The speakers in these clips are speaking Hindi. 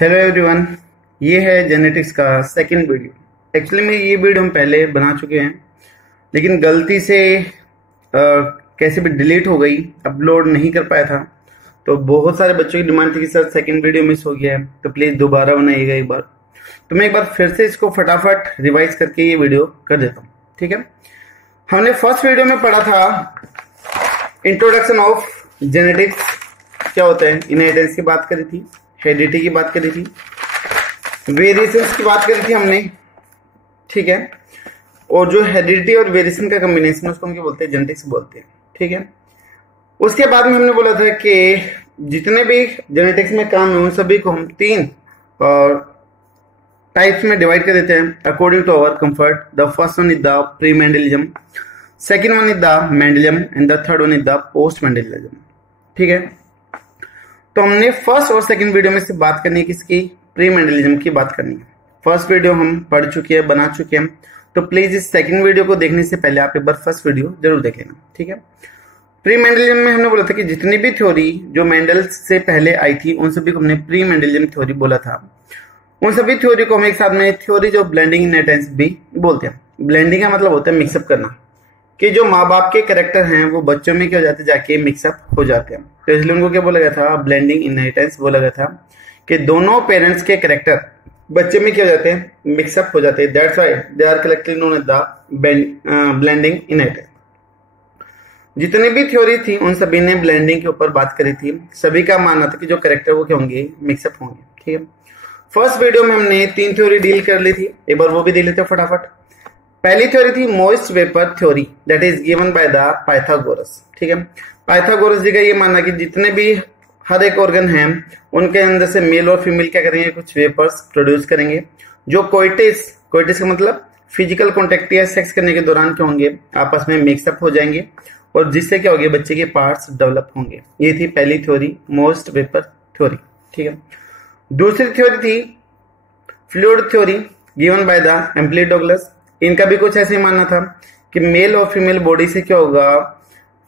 हेलो एवरीवन, ये है जेनेटिक्स का सेकंड वीडियो। एक्चुअली में ये वीडियो हम पहले बना चुके हैं, लेकिन गलती से कैसे भी डिलीट हो गई, अपलोड नहीं कर पाया था। तो बहुत सारे बच्चों की डिमांड थी कि सर सेकंड वीडियो मिस हो गया है, तो प्लीज़ दोबारा बनाइएगा एक बार। तो मैं एक बार फिर से इसको फटाफट रिवाइज करके ये वीडियो कर देता हूँ, ठीक है। हमने फर्स्ट वीडियो में पढ़ा था इंट्रोडक्शन ऑफ जेनेटिक्स, क्या होता है, इनहेरिटेंस की बात करी थी, हेरिडिटी की बात करी थी, वेरिएशंस की बात करी थी हमने, ठीक है। और जो हेरिडिटी और वेरिएशन का कॉम्बिनेशन है उसको हम क्या बोलते हैं, जेनेटिक्स बोलते हैं, ठीक है। उसके बाद में हमने बोला था कि जितने भी जेनेटिक्स में काम है उन सभी को हम तीन टाइप्स में डिवाइड कर देते हैं according to our comfort. The first one is the pre Mendelism, second one is the Mendelism and the third one is the post Mendelism, ठीक है। तो हमने फर्स्ट और सेकंड वीडियो में से बात करनी है किसकी, प्री मेंडलिज्म की बात करनी है। फर्स्ट वीडियो हम पढ़ चुके हैं, बना चुके हैं, तो प्लीज इस सेकंड वीडियो को देखने से पहले आप एक बार फर्स्ट वीडियो जरूर देख लेना, ठीक है। प्री मेंडलिज्म में हमने बोला था कि जितनी भी थ्योरी जो मेंडल से पहले आई थी उन सभी को हमने प्री मेंडलिज्म थ्योरी बोला था। उन सभी थ्योरी को हम एक साथ में थ्योरी जो ब्लेंडिंग इनहेरिटेंस भी बोलते हैं। ब्लेंडिंग का मतलब होता है मिक्सअप करना, कि जो माँ बाप के कैरेक्टर हैं वो बच्चों में क्या हो जाते हैं, जाके मिक्सअप हो जाते हैं। तो इसलिए उनको क्या बोला गया था, ब्लेंडिंग इनहेरिटेंस बोला गया था, कि दोनों पेरेंट्स के कैरेक्टर बच्चे में क्या हो जाते हैं, मिक्सअप हो जाते हैं। That's why they are collectively known as the blending inheritance. जितनी भी थ्योरी थी उन सभी ने ब्लेंडिंग के ऊपर बात करी थी। सभी का मानना था कि जो कैरेक्टर वो क्या होंगे, मिक्सअप होंगे, ठीक है। फर्स्ट वीडियो में हमने तीन थ्योरी डील कर ली थी, एक बार वो भी देख लेते हैं फटाफट। पहली थ्योरी थी moist vapour theory, that is given by the Pythagoras, ठीक है। पाइथागोरस जी का ये मानना कि जितने भी हर एक ऑर्गन है उनके अंदर से मेल और फीमेल क्या करेंगे, कुछ वेपर्स प्रोड्यूस करेंगे, जो कोइटिस का मतलब फिजिकल कॉन्टेक्ट या सेक्स करने के दौरान क्या होंगे, आपस में मिक्सअप हो जाएंगे, और जिससे क्या होगी, बच्चे के पार्ट्स डेवलप होंगे। ये थी पहली थ्योरी, मोस्ट वेपर थ्योरी, ठीक है। दूसरी थ्योरी थी fluid theory, given by the Empedocles. इनका भी कुछ ऐसे ही मानना था कि मेल और फीमेल बॉडी से क्या होगा,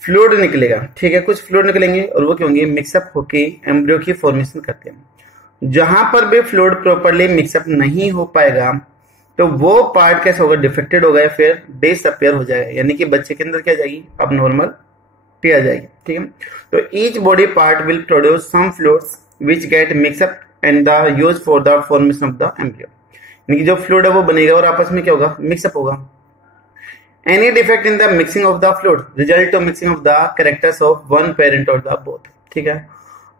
फ्लूइड निकलेगा, ठीक है, कुछ फ्लूइड निकलेंगे और वो क्या होंगे, मिक्सअप होके एम्ब्रियो की फॉर्मेशन करते हैं। जहां पर भी फ्लूइड प्रॉपर्ली मिक्सअप नहीं हो पाएगा तो वो पार्ट कैसा होगा, डिफेक्टेड होगा या फिर डिसअपियर हो जाएगा, यानी कि बच्चे के अंदर क्या जाएगी, अब नॉर्मल आ जाएगी, ठीक है। तो each body part will produce some fluids which get mix up and the use for the formation of the embryo, यानी कि जो फ्लूइड है वो बनेगा और आपस में क्या होगा, मिक्सअप होगा। Any defect in the mixing of the fluid result of mixing of the characters of one parent और द बोथ, ठीक है।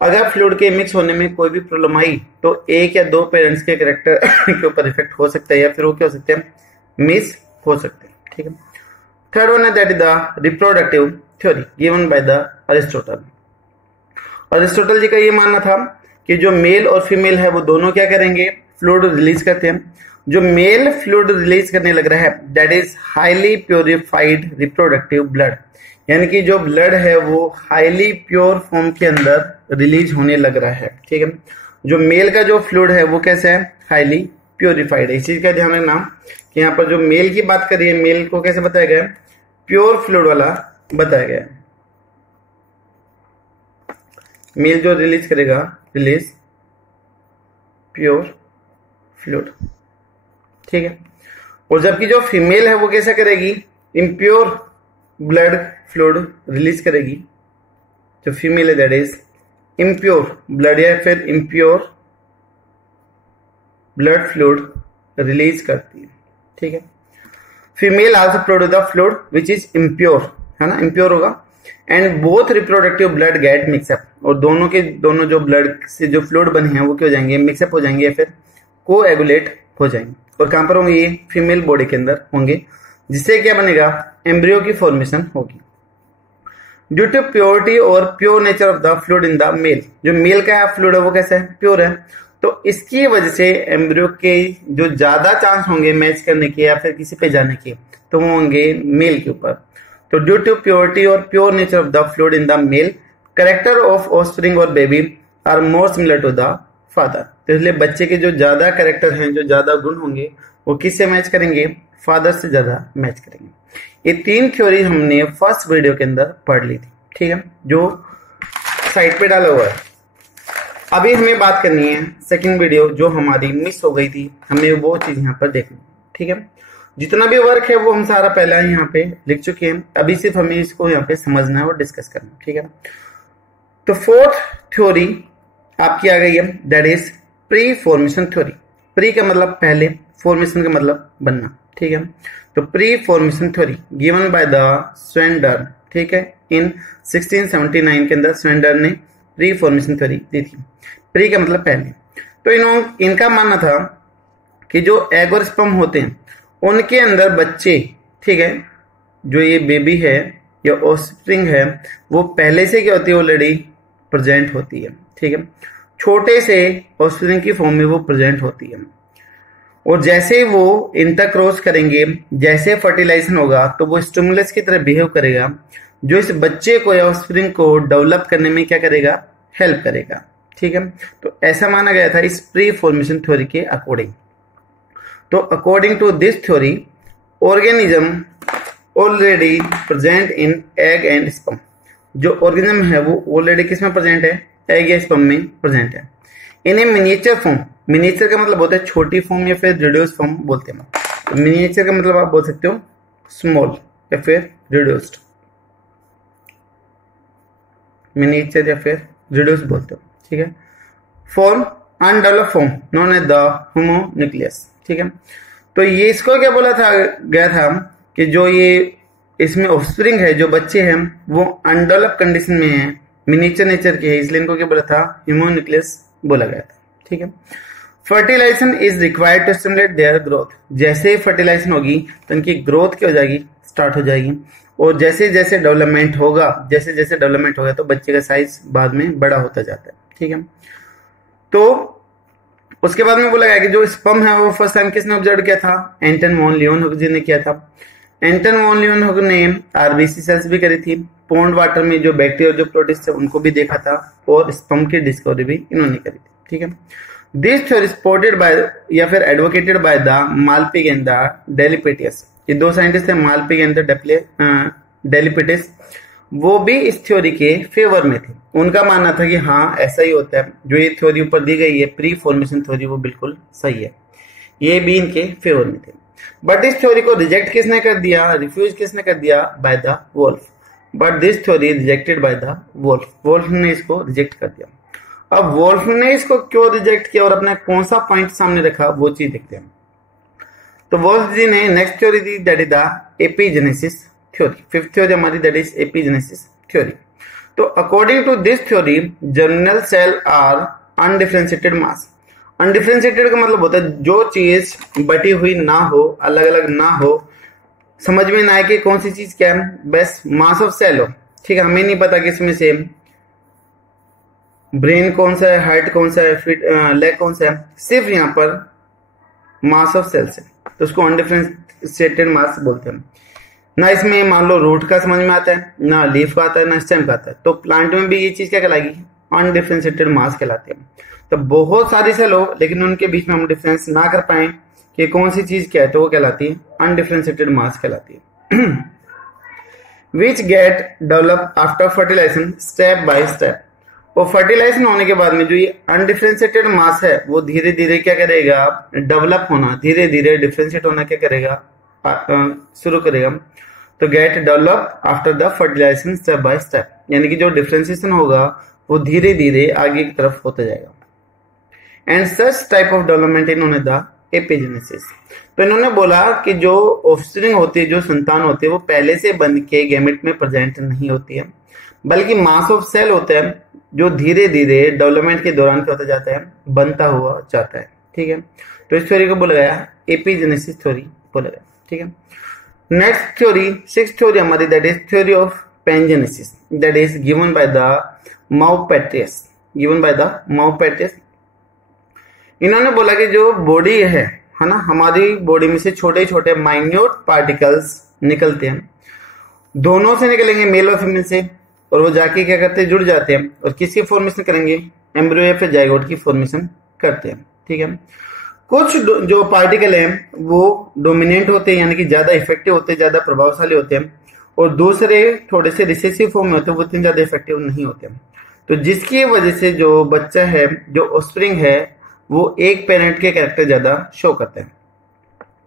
अगर फ्लूइड के मिक्स होने में कोई भी प्रॉब्लम आई तो एक या दो पेरेंट्स के कैरेक्टर के ऊपर इफेक्ट हो सकता है या फिर वो क्या हो सकते हैं, मिस हो सकते हैं, ठीक है। थर्ड वन है that is the reproductive theory given by the Aristotle. Aristotle ji का ये मानना था कि जो मेल और फीमेल है वो दोनों क्या करेंगे, फ्लूइड रिलीज करते हैं। जो मेल फ्लूइड रिलीज करने लग रहा है that is highly purified reproductive blood, यानी कि जो ब्लड है वो हाईली प्योर फॉर्म के अंदर रिलीज होने लग रहा है, ठीक है। जो मेल का जो फ्लूइड है वो कैसा है, हाईली प्योरिफाइड है। इस चीज का ध्यान रखना कि यहाँ पर जो मेल की बात करिए, मेल को कैसे बताया गया, प्योर फ्लूइड वाला बताया गया है। मेल जो रिलीज करेगा, रिलीज प्योर फ्लूइड, ठीक है। और जबकि जो फीमेल है वो कैसा करेगी, इम्प्योर ब्लड फ्लूइड रिलीज करेगी। जो फीमेल है दैट इज इम्प्योर ब्लड या फिर इम्प्योर ब्लड फ्लूइड रिलीज करती है, ठीक है। Female also produce the fluid which is impure, है ना, इम्प्योर होगा। And both reproductive blood get mix up, और दोनों के दोनों जो ब्लड से जो फ्लूइड बने हैं वो क्या हो जाएंगे, मिक्सअप हो जाएंगे या फिर कोएगुलेट हो जाएंगे। और कहां पर होंगे, ये फीमेल बॉडी के अंदर होंगे, जिससे क्या बनेगा, एम्ब्रियो की फॉर्मेशन होगी। ड्यू टू प्योरिटी और pure nature of the fluid in the male, जो मेल का फ्लूइड है वो कैसा है, प्योर है, तो इसकी वजह से एम्ब्रियो के जो ज्यादा चांस होंगे मैच करने के या फिर किसी पे जाने के, तो वो होंगे मेल के ऊपर। तो ड्यू टू प्योरिटी और pure nature of the fluid in the male, character of offspring or baby are more similar to the father. तो इसलिए बच्चे के जो ज्यादा कैरेक्टर हैं, जो ज्यादा गुण होंगे, वो किससे मैच करेंगे, फादर से ज्यादा मैच करेंगे। ये तीन थ्योरी हमने फर्स्ट वीडियो के अंदर पढ़ ली थी, ठीक है, जो साइट पे डाला हुआ है। अभी हमें बात करनी है सेकंड वीडियो जो हमारी मिस हो गई थी, हमें वो चीज यहाँ पर देखनी। ठीक है, जितना भी वर्क है वो हम सारा पहला यहाँ पे लिख चुके हैं, अभी सिर्फ हमें इसको यहाँ पे समझना है और डिस्कस करना है। ठीक है, तो फोर्थ थ्योरी आपकी आ गई है, that is pre formation theory. Pre का मतलब पहले, फॉर्मेशन का मतलब बनना। ठीक है, तो pre formation theory given by the Swammerdam. ठीक है, इन 1679 के अंदर स्वेंडर ने प्री फॉर्मेशन थ्योरी दी थी। प्री का मतलब पहले। तो इनका मानना था कि जो एग और स्पर्म होते हैं उनके अंदर बच्चे, ठीक है, जो ये बेबी है या ऑफस्प्रिंग है वो पहले से क्या होती है, ऑलरेडी प्रेजेंट होती है। ठीक है, छोटे से ऑफस्प्रिंग की फॉर्म में वो प्रेजेंट होती है, और जैसे वो इंटरक्रॉस करेंगे, जैसे फर्टिलाइजेशन होगा तो वो स्टिमुलस की तरह बिहेव करेगा, जो इस बच्चे को या ऑफस्प्रिंग को डेवलप करने में क्या करेगा, हेल्प करेगा। ठीक है, तो ऐसा माना गया था इस प्री फॉर्मेशन थ्योरी के अकॉर्डिंग। तो according to this theory organism already present in egg and sperm. जो ऑर्गेनिज्म है वो ऑलरेडी किस में प्रेजेंट है, एग या स्पर्म में प्रेजेंट है। इन्हें मिनिएचर फॉर्म, मिनिएचर का मतलब होता है छोटी फॉर्म या फिर रिड्यूस्ड फॉर्म बोलते हैं। तो मिनिएचर का मतलब आप बोल सकते हो स्मॉल या फिर रिड्यूस्ड, मिनिएचर या फिर रिड्यूस्ड बोलते हो। ठीक है, form undeveloped form known as the homunculus. ठीक है, तो ये इसको क्या बोला था गया था कि जो ये इसमें ऑफस्प्रिंग है, जो बच्चे हैं वो अनडेवलप्ड कंडीशन में है, मिनिएचर नेचर के है, इसलिए इनको क्या बोला था, होमोन्यूक्लियस बोला गया था। ठीक है, fertilisation is required to stimulate their growth. जैसे ही फर्टिलाइजेशन होगी तो इनकी ग्रोथ क्या हो जाएगी, स्टार्ट हो जाएगी, और जैसे जैसे डेवलपमेंट होगा, जैसे जैसे डेवलपमेंट होगा तो बच्चे का साइज बाद में बड़ा होता जाता है। ठीक है, तो उसके बाद में बोला गया कि जो स्पर्म है वो फर्स्ट टाइम किसने ऑब्जर्व किया था, एंटन वॉन लियोनहुक जी ने किया था। एंटन वॉन लियोनहुक ने आरबीसी सेल्स भी करी थी, पॉन्ड वाटर में जो बैक्टीरिया जो प्रोटिस्ट थे उनको भी देखा था, और स्पर्म की डिस्कवरी भी इन्होंने करी थी। ठीक है, दिस थ्योरी सपोर्टेड बाय या फिर advocated by the Malpighi and the Dalenpatius. ये दो साइंटिस्ट थे, मालपिग एंड द डेलिपेटियस, वो भी इस थ्योरी के फेवर में थे। उनका मानना था कि हाँ ऐसा ही होता है, जो ये थ्योरी ऊपर दी गई है प्री फॉर्मेशन थ्योरी वो बिल्कुल सही है, ये भी इनके फेवर में थे। बट इस थ्योरी को रिजेक्ट किसने कर दिया, रिफ्यूज किसने कर दिया, by the Wolff. But this theory rejected by the Wolff, Wolff ने इसको रिजेक्ट कर दिया। अब वोल्फ ने इसको क्यों रिजेक्ट किया और अपना कौन सा पॉइंट सामने रखा वो चीज देखते हैं। तो वोल्फ जी ने नेक्स्ट थ्योरी दी, that is the epigenesis theory. Fifth theory हमारी दैट इज एपिजेनेसिस थ्योरी। तो according to this theory germinal cell are undifferentiated mass. Undifferentiated का मतलब होता है जो चीज बटी हुई ना हो, अलग अलग ना हो, समझ में ना आए कि कौन सी चीज क्या है, बस मास ऑफ सेल हो। ठीक है, हमें नहीं पता कि इसमें से ब्रेन कौन सा है, हार्ट कौन सा है, फिट लेग कौन सा है, सिर्फ यहाँ पर मास ऑफ सेल्स है, तो उसको अनडिफरेंशिएटेड मास बोलते हैं। ना इसमें मान लो रूट का समझ में आता है, ना लीफ का आता है, ना स्टेम का आता है, तो प्लांट में भी ये चीज क्या कहलाएगी, अनडिफरेंशिएटेड मास कहलाते हैं। तो बहुत सारी सेल हो लेकिन उनके बीच में हम डिफरेंस ना कर पाए कि कौन सी चीज क्या है, तो वो कहलाती है अनडिफरेंशिएटेड मास कहलाती है। Which get develop after fertilisation step by step. और फर्टिलाइजेशन होने के बाद में जो ये अनडिफरेंशिएटेड मास है वो धीरे धीरे क्या करेगा, डेवलप होना, धीरे धीरे डिफरेंशिएट होना क्या करेगा, शुरू करेगा। तो get develop after the fertilisation step by step, यानी कि जो डिफरेंशिएशन होगा वो धीरे धीरे आगे की तरफ होता जाएगा। And such type of development इन्होंने द एपिजेनेसिस। तो इन्होंने बोला कि जो ऑफस्प्रिंग होती है, जो संतान होती है, वो पहले से बन के गैमेट में प्रेजेंट नहीं होती है, बल्कि मास ऑफ सेल होता है जो धीरे धीरे डेवलपमेंट के दौरान क्या होता जाता है, बनता हुआ जाता है। ठीक है, तो इस थ्योरी को बोला गया एपिजेनेसिस थ्योरी बोला गया। ठीक है, नेक्स्ट थ्योरी, सिक्स्थ थ्योरी हमारी that is theory of pangenesis, that is given by the Maupertuis, given by the Maupertuis. इन्होंने बोला कि जो बॉडी है ना, हमारी बॉडी में से छोटे छोटे माइन्यूट पार्टिकल्स निकलते हैं, दोनों से निकलेंगे, मेल और फीमेल से, और वो जाके क्या करते हैं, जुड़ जाते हैं, और किसकी फॉर्मेशन करेंगे, एम्ब्रियो या फिर जाइगोट की फॉर्मेशन करते हैं। ठीक है, कुछ जो पार्टिकल हैं वो डोमिनेंट होते हैं, यानी कि ज्यादा इफेक्टिव होते हैं, ज्यादा प्रभावशाली होते हैं, और दूसरे थोड़े से रिसेसिव फॉर्म में होते हैं, वो इतने ज्यादा इफेक्टिव नहीं होते हैं। तो जिसकी वजह से जो बच्चा है, जो ऑफस्प्रिंग है, वो एक पेरेंट के कैरेक्टर ज्यादा शो करते हैं।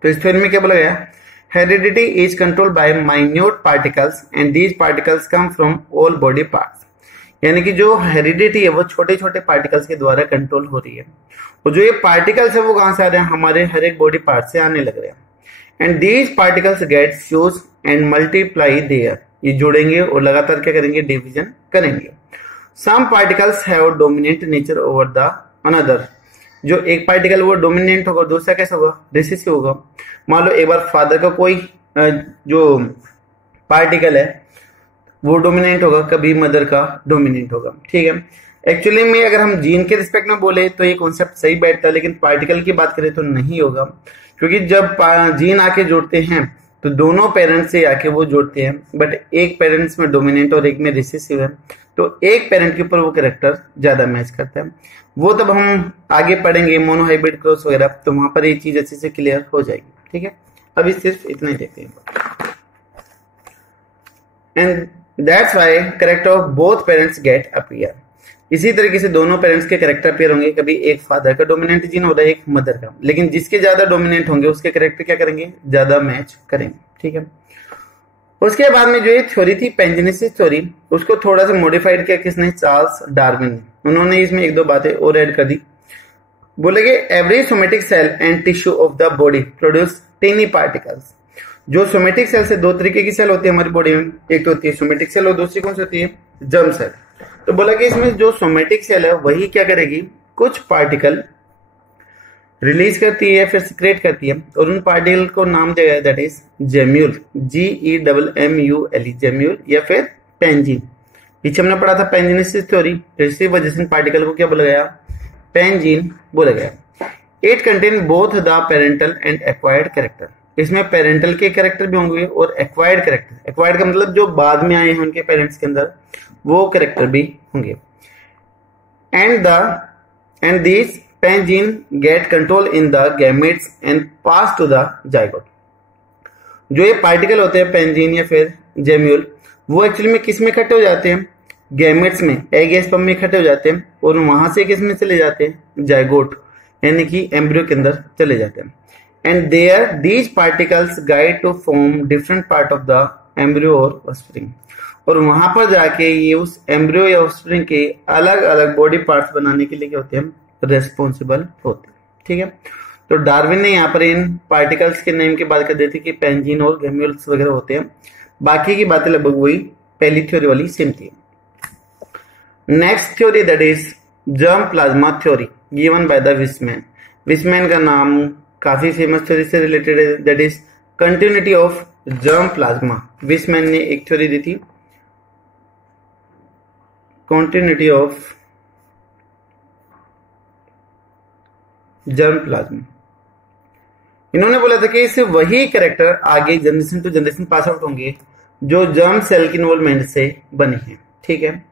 तो इस थ्योरी में क्या बोला गया, heredity is controlled by minute particles and these particles come from all body parts. यानी कि जो हेरिडिटी है वो छोटे छोटे पार्टिकल्स के द्वारा कंट्रोल हो रही है, और जो ये पार्टिकल्स है वो कहां से आ रहे हैं, हमारे हर एक बॉडी पार्ट से आने लग रहे हैं। And these particles get fuse and multiply there, ये जुड़ेंगे और लगातार क्या करेंगे, डिवीजन करेंगे। Some particles have dominant nature over the another, जो एक पार्टिकल वो डोमिनेंट होगा, दूसरा कैसा होगा, रिसेसिव होगा। मान लो एक बार फादर का कोई जो पार्टिकल है वो डोमिनेंट होगा, कभी मदर का डोमिनेंट होगा, ठीक है। एक्चुअली में अगर हम जीन के रिस्पेक्ट में बोले तो ये कॉन्सेप्ट सही बैठता है, लेकिन पार्टिकल की बात करें तो नहीं होगा, क्योंकि जब जीन आके जोड़ते हैं तो दोनों पेरेंट्स से आके वो जोड़ते हैं, बट एक पेरेंट्स में डोमिनेंट और एक में रिसेसिव है, तो एक पेरेंट के ऊपर वो कैरेक्टर ज्यादा मैच करता है। वो तब हम आगे पढ़ेंगे मोनोहाइब्रिड क्रॉस वगैरह, तो वहां पर ये चीज अच्छे से क्लियर हो जाएगी, ठीक है। अभी सिर्फ इतना ही देखते हैं। And that's why character of both parents get appear. इसी तरीके से दोनों पेरेंट्स के कैरेक्टर अपीयर होंगे, कभी एक फादर का डोमिनेंट जीन हो रहा है, एक मदर का, लेकिन जिसके ज्यादा डोमिनेंट होंगे उसके कैरेक्टर क्या करेंगे, ज्यादा मैच करेंगे, ठीक है। उसके बाद में जो ये थ्योरी थी पैंजेनेसिस थ्योरी, उसको थोड़ा सा मॉडिफाइड किया किसने, चार्ल्स डार्विन ने। उन्होंने इसमें एक दो बातें और ऐड कर दी। बोले कि every somatic cell and tissue of the body produce tiny particles. जो सोमेटिक सेल से दो तरीके की सेल होती है हमारी बॉडी में, एक तो होती है सोमेटिक सेल और दूसरी कौन सी होती है, जर्म सेल। तो बोला कि इसमें जो सोमेटिक सेल है वही क्या करेगी, कुछ पार्टिकल रिलीज करती है, फिर सिक्रेट करती है, और उन पार्टिकल को नाम दिया गया that is gemmule, GEMMULE, gemmule या फिर पेंजीन। पीछे हमने पढ़ा था पेंजिनेसिस थ्योरी, इसी वजह से पार्टिकल को क्या बोला गया, पेंजीन बोला गया। It contain both the parental and acquired character. इसमें पेरेंटल के कैरेक्टर भी होंगे और एक्वायर्ड कैरेक्टर, एक्वायर्ड का मतलब जो बाद में आए हैं उनके पेरेंट्स के अंदर, वो कैरेक्टर भी होंगे। And this pangene get control in the gametes and pass to the zygote. जो ये पार्टिकल होते हैं पेंजीन या फिर जेम्यूल, वो एक्चुअली में किस में इकट्ठे हो जाते हैं, गैमेट्स में, एग या स्पर्म में इकट्ठे हो जाते हैं, और वहां से किस में चले जाते हैं, जाइगोट यानी कि एम्ब्रियो के अंदर चले जाते हैं। And there these particles guide to form different part of the embryo और ऑफस्प्रिंग, और वहां पर जाके ये उस एम्ब्रियो या ऑफस्प्रिंग के अलग अलग बॉडी पार्ट्स बनाने के लिए क्या होते हैं, रेस्पॉन्सिबल होते हैं, ठीक है। तो डार्विन ने यहाँ पर इन पार्टिकल्स के नेम की बात कर दी थी कि पेंजीन और गैम्यूल्स वगैरह होते हैं, बाकी की बातें लगभग वही पहली थ्योरी वाली सेम थी। Next theory that is germ plasma theory given by the Weissman. Weissman का नाम काफी फेमस थ्योरी से रिलेटेड है, that is continuity of germ plasma. Weissman ने एक थ्योरी दी थी, कंटिन्यूटी ऑफ जर्म प्लाज्मा। इन्होंने बोला था कि इससे वही कैरेक्टर आगे generation to generation pass out होंगे जो जर्म सेल की इन्वॉल्वमेंट से बने हैं, ठीक है।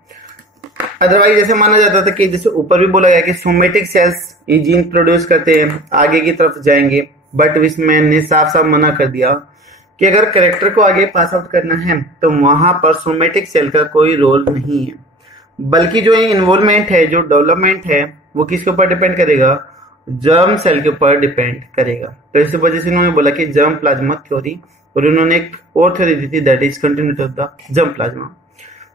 अदरवाइज जैसे माना जाता था कि जैसे ऊपर भी बोला गया कि सोमेटिक सेल्स ये जीन प्रोड्यूस करते हैं, आगे की तरफ जाएंगे, बट विस्मैन ने साफ साफ मना कर दिया कि अगर कैरेक्टर को आगे पास आउट करना है तो वहां पर सोमेटिक सेल का कोई रोल नहीं है, बल्कि जो इन्वॉल्वमेंट है, जो डेवलपमेंट है, वो किसके ऊपर डिपेंड करेगा, जर्म सेल के ऊपर डिपेंड करेगा। तो इस वजह से उन्होंने बोला कि जर्म प्लाज्मा थ्योरी, और उन्होंने एक और थ्योरी दी थी that is continuity of the germ plasma,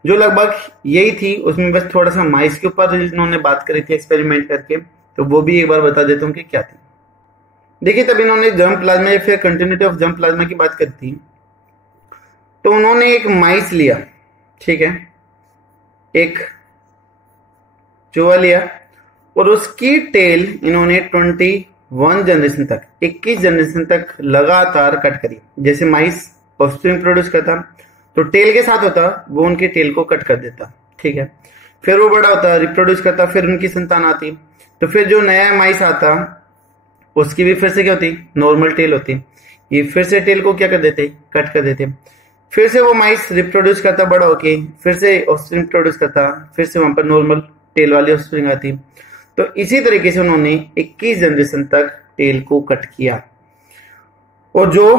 जो लगभग यही थी। उसमें बस थोड़ा सा माइस के ऊपर इन्होंने बात करी थी एक्सपेरिमेंट करके, तो वो भी एक बार बता देता हूँ कि क्या थी। देखिए, तब इन्होंने जर्म प्लाज्मा या फिर कंटिन्यूटी ऑफ जर्म प्लाज्मा की बात करी थी, तो उन्होंने एक माइस लिया, ठीक है, एक चूहा लिया, और उसकी टेल इन्होंने 21 जनरेशन तक, 21 जनरेशन तक लगातार कट करी। जैसे माइस ऑफस्प्रिंग प्रोड्यूस करता तो टेल के साथ होता, वो उनके टेल को कट कर देता, ठीक है। फिर वो बड़ा होता, रिप्रोड्यूस करता, फिर उनकी संतान आती, तो फिर जो नया माइस आता उसकी भी फिर से क्या होती, नॉर्मल टेल होती, ये फिर से टेल को क्या कर देते, कट कर देते। फिर से वो माइस रिप्रोड्यूस करता बड़ा होके, फिर से ऑफस्प्रिंग प्रोड्यूस करता, फिर से वहां पर नॉर्मल टेल वाली ऑफस्प्रिंग आती। तो इसी तरीके से उन्होंने 21 जनरेशन तक टेल को कट किया, और जो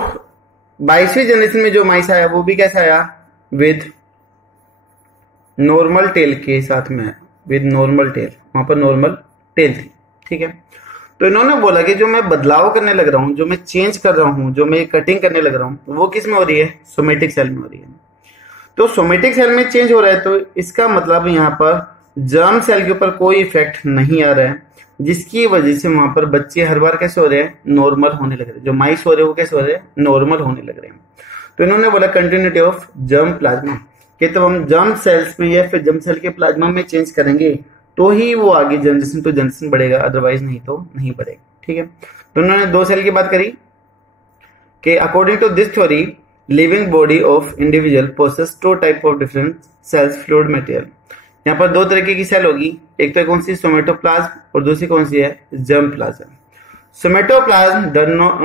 22वीं जनरेशन में जो माइस आया वो भी कैसा आया, विद नॉर्मल टेल के साथ में है, विद नॉर्मल टेल, वहां पर नॉर्मल टेल थी, ठीक है। तो इन्होंने बोला कि जो मैं बदलाव करने लग रहा हूं, जो मैं चेंज कर रहा हूं, जो मैं कटिंग करने लग रहा हूं, वो किस में हो रही है, सोमेटिक सेल में हो रही है। तो सोमेटिक सेल में चेंज हो रहा है, तो इसका मतलब यहाँ पर जर्म सेल के ऊपर कोई इफेक्ट नहीं आ रहा है, जिसकी वजह से वहां पर बच्चे हर बार कैसे हो रहे हैं, नॉर्मल होने लग रहे हैं। जो माइस हो रहे हैं वो कैसे हो रहे हैं, नॉर्मल होने लग रहे हैं। तो इन्होंने बोला कंटिन्यूटी ऑफ जर्म प्लाज्मा, कि तो हम जर्म सेल्स में या फिर जर्म सेल के प्लाज्मा में चेंज करेंगे तो ही वो आगे जनरेशन टू जनरेशन बढ़ेगा, अदरवाइज नहीं तो नहीं बढ़ेगा, ठीक है। तो उन्होंने 2 सेल की बात करी कि according to this theory living body of individual possess 2 type of different cells fluid material. यहाँ पर 2 तरीके की सेल होगी, एक तो कौन सी, सोमेटोप्लाज्म, और दूसरी कौन सी है, germ plasm. Somatoplasm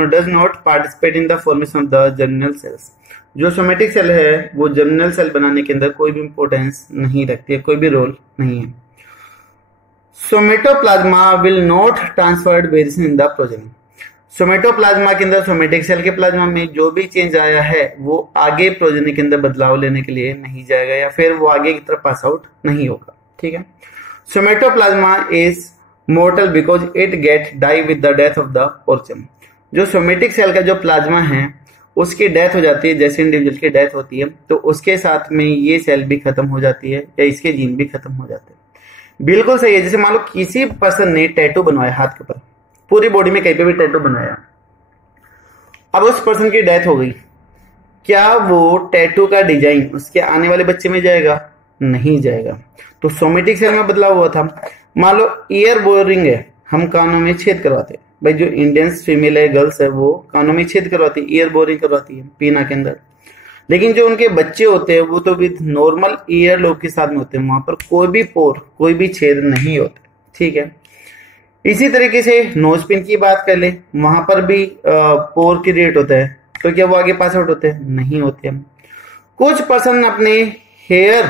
does not participate in the formation of the germinal cells. जो सोमेटिक सेल है वो जर्मिनल सेल बनाने के अंदर कोई भी इंपोर्टेंस नहीं रखती है, कोई भी रोल नहीं है। Somatoplasma will not transferred variation in the progeny. Somatoplasma के अंदर, सोमेटिक सेल के प्लाज्मा में जो भी चेंज आया है वो आगे प्रोजेनी के अंदर बदलाव लेने के लिए नहीं जाएगा, या फिर वो आगे की तरफ पास आउट नहीं होगा, ठीक है। Somatoplasma is mortal because it get die with the death of the organism. जो सोमेटिक सेल का जो प्लाज्मा है उसकी डेथ हो जाती है, जैसे इंडिविजुअल की डेथ होती है, तो उसके साथ में ये सेल भी खत्म हो जाती है, या इसके जीन भी खत्म हो जाते हैं। बिल्कुल सही है। जैसे मान लो किसी पर्सन ने टैटू बनवाया हाथ के ऊपर, पूरी बॉडी में कहीं पे भी टैटू बनाया, अब उस पर्सन की डेथ हो गई, क्या वो टैटू का डिजाइन उसके आने वाले बच्चे में जाएगा, नहीं जाएगा। तो सोमेटिक सेल में बदलाव हुआ था। मान लो ईयर बोरिंग है, हम कानों में छेद करवाते, भाई जो इंडियंस फीमेल है, गर्ल्स है, वो कानों में छेद करवाती है, ईयर बोरिंग करवाती है पीना के अंदर। लेकिन जो उनके बच्चे होते हैं वो तो विद नॉर्मल ईयर लोब के साथ में होते हैं, वहां पर कोई भी पोर, कोई भी छेद नहीं होते, ठीक है। इसी तरीके से नोज पिन की बात कर ले, वहां पर भी पोर क्रिएट होता है, तो क्या वो आगे पास आउट होते हैं, नहीं होते हैं। कुछ पर्सन अपने हेयर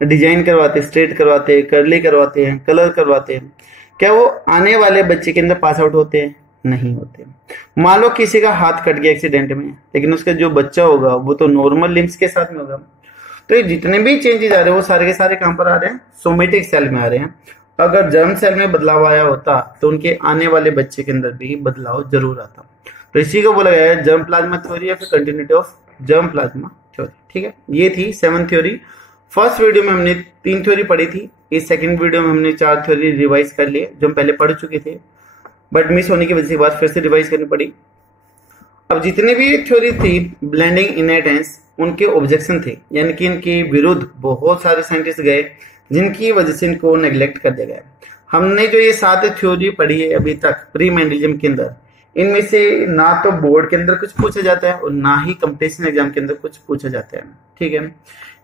डिजाइन करवाते, स्ट्रेट करवाते, कर्ली करवाते हैं, कलर करवाते हैं, क्या वो आने वाले बच्चे के अंदर पास आउट होते हैं, नहीं होते। मान लो किसी का हाथ कट गया एक्सीडेंट में, लेकिन उसका जो बच्चा होगा वो तो नॉर्मल लिम्स के साथ में होगा। तो ये जितने भी चेंजेस आ रहे हैं वो सारे के सारे कहां पर आ रहे हैं, सोमेटिक सेल में आ रहे हैं। अगर जर्म सेल में बदलाव आया होता तो उनके आने वाले बच्चे के अंदर भी बदलाव जरूर आता। तो इसी को बोला गया है जर्म प्लाज्मा थ्योरी या फिर continuity of germ plasma theory, ठीक है। ये थी 7th थ्योरी। फर्स्ट वीडियो में हमने 3 थ्योरी पढ़ी थी, इस सेकंड वीडियो में हमने 4 थ्योरी रिवाइज कर लिए जो हम पहले पढ़ चुके थे, बट मिस होने की वजह से बाद फिर से रिवाइज करनी पड़ी। अब जितने भी थ्योरी थी ब्लेंडिंग इनहेरिटेंस, उनके ऑब्जेक्शन थे, यानी कि इनके विरुद्ध बहुत सारे साइंटिस्ट गए, जिनकी वजह से इनको नेग्लेक्ट कर दिया गया। हमने जो ये 7 थ्योरी पढ़ी है अभी तक प्री मेंडलिज्म के अंदर, इनमें से ना तो बोर्ड के अंदर कुछ पूछा जाता है और ना ही कंपटीशन एग्जाम के अंदर कुछ पूछा जाता है, ठीक है।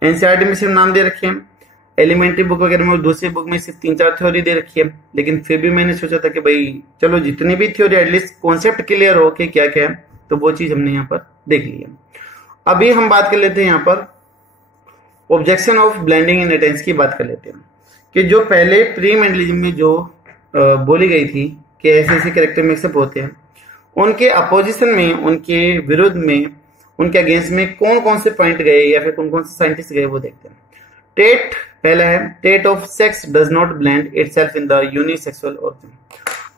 एनसीईआरटी में सिर्फ नाम दे रखे हैं, एलिमेंट्री बुक वगैरह में दूसरी बुक में सिर्फ 3-4 थ्योरी दे रखी है, लेकिन फिर भी मैंने सोचा था कि भाई चलो जितनी भी थ्योरी एटलीस्ट कॉन्सेप्ट क्लियर हो कि क्या क्या है, तो वो चीज हमने यहाँ पर देख ली है। अभी हम बात कर लेते हैं यहाँ पर ऑब्जेक्शन ऑफ ब्लेंडिंग इनहेरिटेंस की बात कर लेते हैं, कि जो पहले प्री मेंडलिज्म में जो बोली गई थी कि ऐसे ऐसे कैरेक्टर मिक्सअप होते हैं, उनके अपोजिशन में, उनके विरुद्ध में, उनके अगेंस्ट में कौन कौन से पॉइंट गए या फिर कौन कौन से साइंटिस्ट गए वो देखते हैं। टेट पहला है, टेट of sex does not blend itself in the unisexual organ.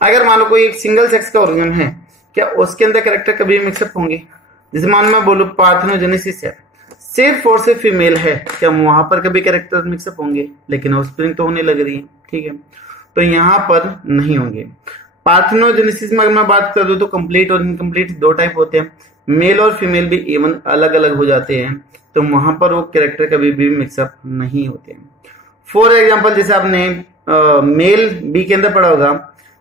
अगर मान लो कोई एक सिंगल सेक्स का ऑर्गन है, क्या उसके अंदर कैरेक्टर कभी मिक्सअप होंगे? जैसे मान मैं बोलूं पार्थेनोजेनेसिस है, सिर्फ और सिर्फ फीमेल है, क्या वहां पर कभी कैरेक्टर मिक्सअप होंगे? लेकिन ऑफस्प्रिंग तो होने लग रही है, ठीक है, तो यहाँ पर नहीं होंगे। पार्थेनोजेनेसिस में अगर मैं बात कर दूं तो कंप्लीट और इनकम्प्लीट 2 टाइप होते हैं, मेल और फीमेल भी इवन अलग अलग हो जाते हैं, तो वहां पर वो कैरेक्टर कभी भी मिक्सअप नहीं होते हैं। फॉर एग्जाम्पल जैसे आपने मेल बी के अंदर पढ़ा होगा,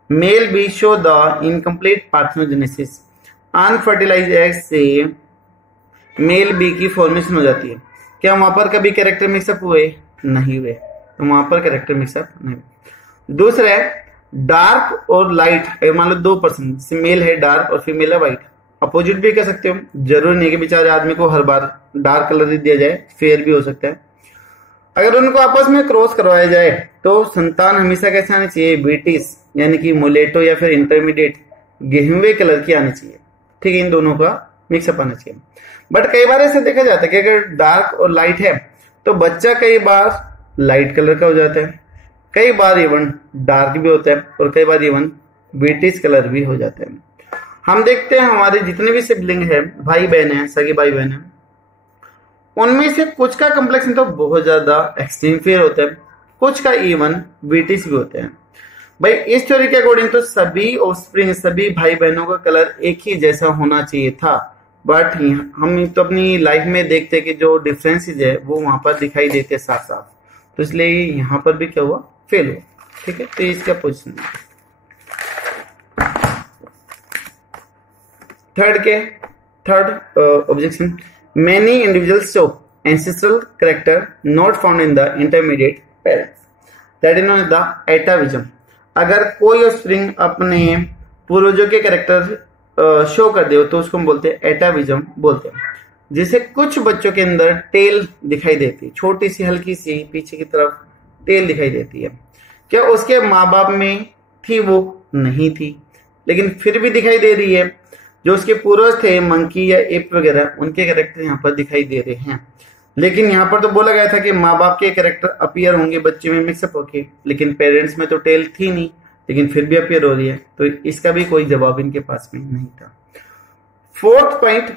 male bee show the incomplete parthenogenesis, unfertilised egg से मेल बी की फॉर्मेशन हो जाती है, क्या वहां पर कभी कैरेक्टर मिक्सअप हुए? नहीं हुए, तो वहां पर कैरेक्टर मिक्सअप नहीं। दूसरा है डार्क और लाइट, मान लो 2 पर्सन, जैसे मेल है डार्क और फीमेल है व्हाइट, अपोजिट भी कर सकते हो, जरूरी नहीं कि बेचारे आदमी को हर बार डार्क कलर ही दिया जाए, फेयर भी हो सकता है। अगर उनको आपस में क्रॉस करवाया जाए तो संतान हमेशा कैसे आनी चाहिए? ब्रिटिश यानी कि मुलेटो या फिर इंटरमीडिएट गेहुए कलर की आनी चाहिए, ठीक है, इन दोनों का मिक्सअप आना चाहिए। बट कई बार ऐसा देखा जाता है कि अगर डार्क और लाइट है तो बच्चा कई बार लाइट कलर का हो जाता है, कई बार इवन डार्क भी होता है और कई बार इवन ब्रिटिश कलर भी हो जाता है। हम देखते हैं हमारे जितने भी सिबलिंग है, भाई बहन है, सगे भाई बहन है, उनमें से कुछ का कम्प्लेक्शन तो बहुत ज्यादा एक्सट्रीम फेयर होता है, कुछ का इवन ब्रिटिश भी होते हैं। भाई इस थ्योरी के अकॉर्डिंग तो सभी ऑफस्प्रिंग, सभी भाई बहनों का कलर एक ही जैसा होना चाहिए था, बट हम तो अपनी लाइफ में देखते हैं कि जो डिफरेंसेस है वो वहां पर दिखाई देते साफ साफ, तो इसलिए यहाँ पर भी क्या हुआ, फेल हुआ। ठीक है, तो इसका position third objection, many individuals show ancestral character not found in the intermediate parents, that is known as the atavism. अगर कोई ऑफस्प्रिंग अपने पूर्वजों के कैरेक्टर शो कर दे तो उसको हम बोलते हैं एटाविज्म बोलते हैं। जिसे कुछ बच्चों के अंदर टेल दिखाई देती है, छोटी सी हल्की सी पीछे की तरफ टेल दिखाई देती है, क्या उसके माँ बाप में थी? वो नहीं थी, लेकिन फिर भी दिखाई दे रही है। जो उसके पूर्वज थे मंकी या एप वगैरह, उनके कैरेक्टर यहाँ पर दिखाई दे रहे हैं। लेकिन यहाँ पर तो बोला गया था कि माँ बाप के कैरेक्टर अपीयर होंगे बच्चे में मिक्सअप होके, लेकिन पेरेंट्स में तो टेल थी नहीं, लेकिन फिर भी अपीयर हो रही है, तो इसका भी कोई जवाब इनके पास में नहीं था। Fourth point,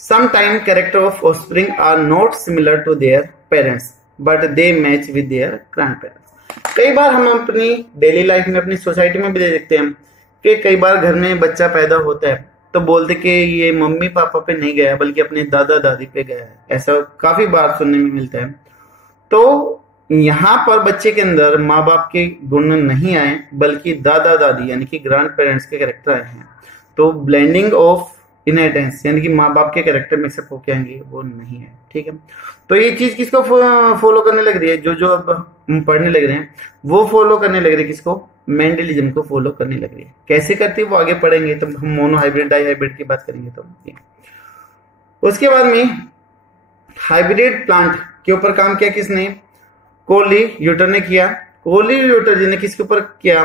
sometime character of offspring are not similar to their parents but they match with their grandparents. कई बार हम अपनी डेली लाइफ में, अपनी सोसाइटी में भी देखते हैं कि कई बार घर में बच्चा पैदा होता है तो बोलते कि ये मम्मी पापा पे नहीं गया बल्कि अपने दादा दादी पे गया है, ऐसा काफी बार सुनने में मिलता है। तो यहाँ पर बच्चे के अंदर माँ बाप के गुण नहीं आए बल्कि दादा दादी यानी कि ग्रैंड पेरेंट्स के कैरेक्टर आए हैं। तो ब्लेंडिंग ऑफ इनहेरिटेंस यानी कि माँ बाप के कैरेक्टर मिक्सअप होके आएंगे, वो नहीं है। ठीक है, तो ये चीज किसको फॉलो करने लग रही है? जो अब हम पढ़ने लग रहे हैं वो फॉलो करने लग रहे हैं किसको? मेंडलिज्म को फॉलो करने लग रही है। कैसे करती है वो आगे पढ़ेंगे, तो हम मोनो हाइब्रिड डाई हाइब्रिड की बात करेंगे। तो उसके बाद में हाइब्रिड प्लांट के ऊपर काम किया किसने? कोली यूटर ने किया। कोली यूटर जी ने किसके ऊपर किया?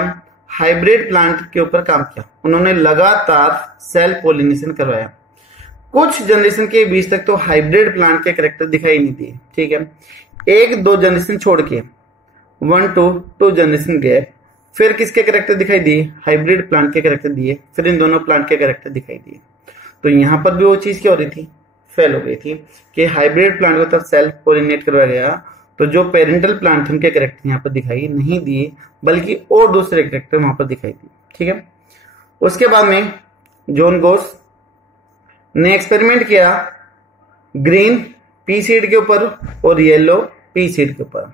हाइब्रिड प्लांट के ऊपर काम किया। उन्होंने लगातार सेल पोलिनेशन करवाया। कुछ जनरेशन के बीच तक तो हाइब्रिड प्लांट के कैरेक्टर दिखाई नहीं दिए। ठीक है, एक दो जनरेशन छोड़ के 1 to 2 जनरेशन गए, फिर किसके कैरेक्टर दिखाई दिए? हाइब्रिड प्लांट के कैरेक्टर दिए, फिर इन दोनों प्लांट के कैरेक्टर दिखाई दिए। तो यहां पर भी वो चीज क्या हो रही थी? फेल हो गई थी कि हाइब्रिड प्लांट को तब सेल्फ पोलिनेट करवाया गया, तो जो पेरेंटल प्लांट थे उनके कैरेक्टर यहाँ पर दिखाई नहीं दिए बल्कि और दूसरे कैरेक्टर वहां पर दिखाई दिए। ठीक है, उसके बाद में जॉन गोस ने एक्सपेरिमेंट किया ग्रीन पी सीड के ऊपर और येलो पी सीड के ऊपर।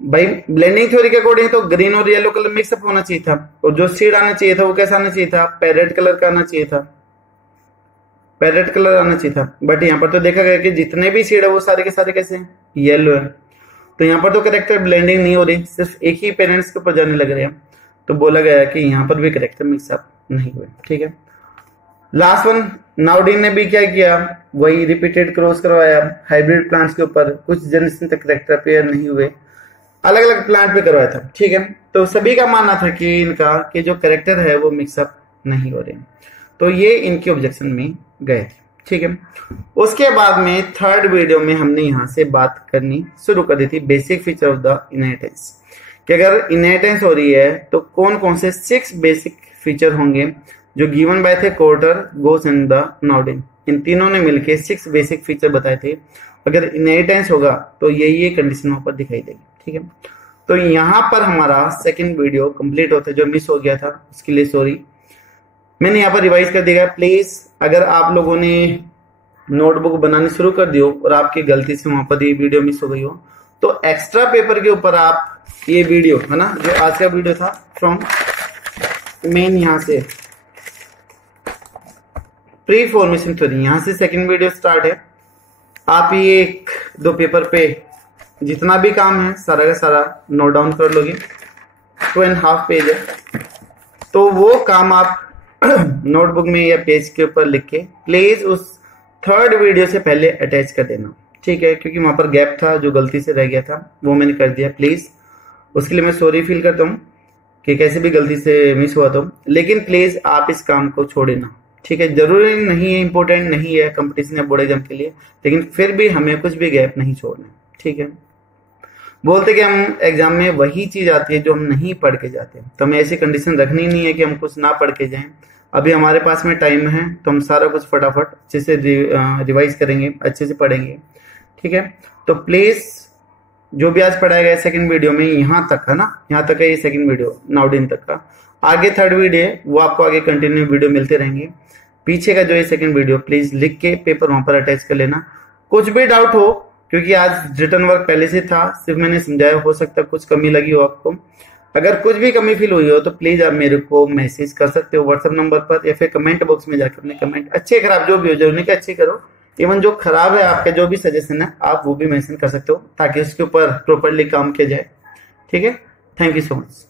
भाई ब्लेंडिंग थ्योरी के अकॉर्डिंग तो ग्रीन और येलो कलर मिक्सअप होना चाहिए था, और जो सीड आना चाहिए था वो कैसा आना चाहिए था? पैरेट कलर का आना चाहिए था, पैरेट कलर आना चाहिए था। बट यहाँ पर तो देखा गया कि जितने भी सीड है वो सारे के सारे कैसे हैं? येलो है। तो यहाँ पर तो कैरेक्टर ब्लेंडिंग नहीं हो रही, सिर्फ एक ही पेरेंट्स के ऊपर जाने लग रहे हैं, तो बोला गया है कि यहाँ पर भी कैरेक्टर मिक्सअप नहीं हुए। ठीक है, लास्ट वन, नाउडीन ने भी क्या किया? वही रिपीटेड क्रॉस करवाया हाइब्रिड प्लांट्स के ऊपर। कुछ जनरेशन तक कैरेक्टर पेयर नहीं हुए, अलग अलग प्लांट पे करवाया था। ठीक है, तो सभी का मानना था कि इनका कि जो कैरेक्टर है वो मिक्सअप नहीं हो रहे, तो ये इनके ऑब्जेक्शन में गए थे। ठीक है, उसके बाद में थर्ड वीडियो में हमने यहाँ से बात करनी शुरू कर दी थी basic feature of the inheritance, कि अगर इनहेरिटेंस हो रही है तो कौन कौन से 6 बेसिक फीचर होंगे जो गिवन बाय थे कोर्टर, गोस एंड द नाउडीन। इन तीनों ने मिलके 6 बेसिक फीचर बताए थे। अगर इनहेरिटेंस होगा तो ये कंडीशन वहां पर दिखाई देगी। ठीक है, तो यहाँ पर हमारा सेकंड वीडियो कंप्लीट होता है, जो मिस हो गया था उसके लिए सॉरी। मैंने यहाँ पर रिवाइज कर दिया। प्लीज अगर आप लोगों ने नोटबुक बनानी शुरू कर दी हो और आपकी गलती से वहां पर ये वीडियो मिस हो गई हो, तो एक्स्ट्रा पेपर के ऊपर आप ये वीडियो है ना, जो आज का वीडियो था फ्रॉम मेन, यहाँ से प्री फॉर्मेशन थ्योरी, यहाँ से सेकंड वीडियो स्टार्ट है। आप ये 1-2 पेपर पे जितना भी काम है सारा का सारा नोट डाउन कर लोगे। 2.5 पेज है, तो वो काम आप नोटबुक में या पेज के ऊपर लिख के प्लीज उस थर्ड वीडियो से पहले अटैच कर देना। ठीक है, क्योंकि वहां पर गैप था जो गलती से रह गया था, वो मैंने कर दिया। प्लीज उसके लिए मैं सॉरी फील करता हूँ कि कैसे भी गलती से मिस हुआ तो, लेकिन प्लीज आप इस काम को छोड़े ना। ठीक है, जरूरी नहीं है, इंपॉर्टेंट नहीं है कंपटीशन या बोर्ड एग्जाम के लिए, लेकिन फिर भी हमें कुछ भी गैप नहीं छोड़ना। ठीक है, बोलते कि हम एग्जाम में वही चीज आती है जो हम नहीं पढ़ के जाते, तो हमें ऐसी कंडीशन रखनी नहीं है कि हम कुछ ना पढ़ के जाएं। अभी हमारे पास में टाइम है तो हम सारा कुछ फटाफट अच्छे से रिवाइज करेंगे, अच्छे से पढ़ेंगे। ठीक है, तो प्लीज जो भी आज पढ़ाया गया सेकंड वीडियो में यहाँ तक है ना, यहाँ तक है ये सेकंड वीडियो 9 दिन तक का। आगे थर्ड वीडियो है वो आपको आगे कंटिन्यू वीडियो मिलते रहेंगे। पीछे का जो है सेकंड वीडियो प्लीज लिख के पेपर वहां पर अटैच कर लेना। कुछ भी डाउट हो, क्योंकि आज रिटर्न वर्क पहले से था, सिर्फ मैंने समझाया, हो सकता है कुछ कमी लगी हो आपको। अगर कुछ भी कमी फील हुई हो तो प्लीज आप मेरे को मैसेज कर सकते हो व्हाट्सएप नंबर पर, या फिर कमेंट बॉक्स में जाकर अपने कमेंट अच्छे खराब जो भी हो, जरूरी कि अच्छे करो, इवन जो खराब है आपका जो भी सजेशन है आप वो भी मेंशन कर सकते हो, ताकि उसके ऊपर प्रॉपरली काम किया जाए। ठीक है, थैंक यू सो मच।